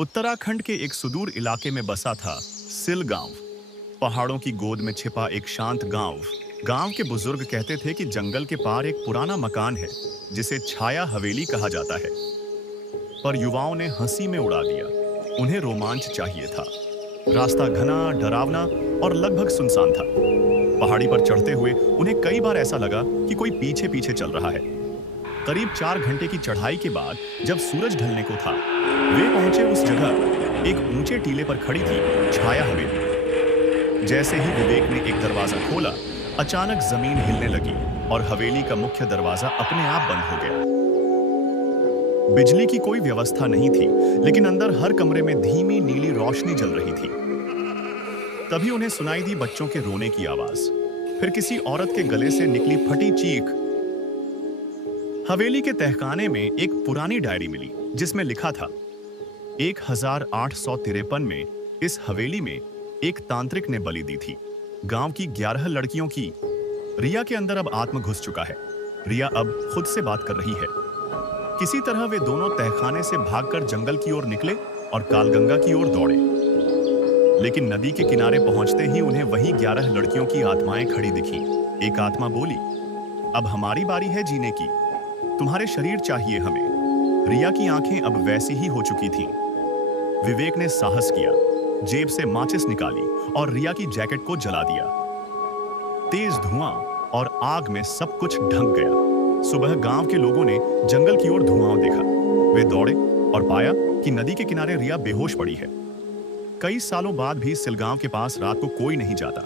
उत्तराखंड के एक सुदूर इलाके में बसा था सिल गांव। पहाड़ों की गोद में छिपा एक शांत गांव। गांव के बुजुर्ग कहते थे कि जंगल के पार एक पुराना मकान है जिसे छाया हवेली कहा जाता है। पर युवाओं ने हंसी में उड़ा दिया। उन्हें रोमांच चाहिए था। रास्ता घना, डरावना और लगभग सुनसान था। पहाड़ी पर चढ़ते हुए उन्हें कई बार ऐसा लगा कि कोई पीछे पीछे चल रहा है। करीब 4 घंटे की चढ़ाई के बाद जब सूरज ढलने को था, वे पहुंचे उस जगह। एक ऊंचे टीले पर खड़ी थी छाया हवेली। जैसे ही विवेक ने एक दरवाजा खोला, अचानक जमीन हिलने लगी और हवेली का मुख्य दरवाजा अपने आप बंद हो गया। बिजली की कोई व्यवस्था नहीं थी, लेकिन अंदर हर कमरे में धीमी नीली रोशनी जल रही थी। तभी उन्हें सुनाई दी बच्चों के रोने की आवाज, फिर किसी औरत के गले से निकली फटी चीख। हवेली के तहखाने में एक पुरानी डायरी मिली जिसमें लिखा था, 1853 में इस हवेली में एक तांत्रिक ने बलि दी थी गांव की 11 लड़कियों की। रिया के अंदर अब आत्मा घुस चुका है। रिया अब खुद से बात कर रही है। किसी तरह वे दोनों तहखाने से भागकर जंगल की ओर निकले और कालगंगा की ओर दौड़े। लेकिन नदी के किनारे पहुंचते ही उन्हें वही 11 लड़कियों की आत्माएं खड़ी दिखी। एक आत्मा बोली, अब हमारी बारी है जीने की, तुम्हारे शरीर चाहिए हमें। रिया की आंखें अब वैसी ही हो चुकी थीं। विवेक ने साहस किया, जेब से माचिस निकाली और रिया की जैकेट को जला दिया। तेज धुआं और आग में सब कुछ ढक गया। सुबह गांव के लोगों ने जंगल की ओर धुआं देखा। वे दौड़े और पाया कि नदी के किनारे रिया बेहोश पड़ी है। कई सालों बाद भी सिलगांव के पास रात को कोई नहीं जाता।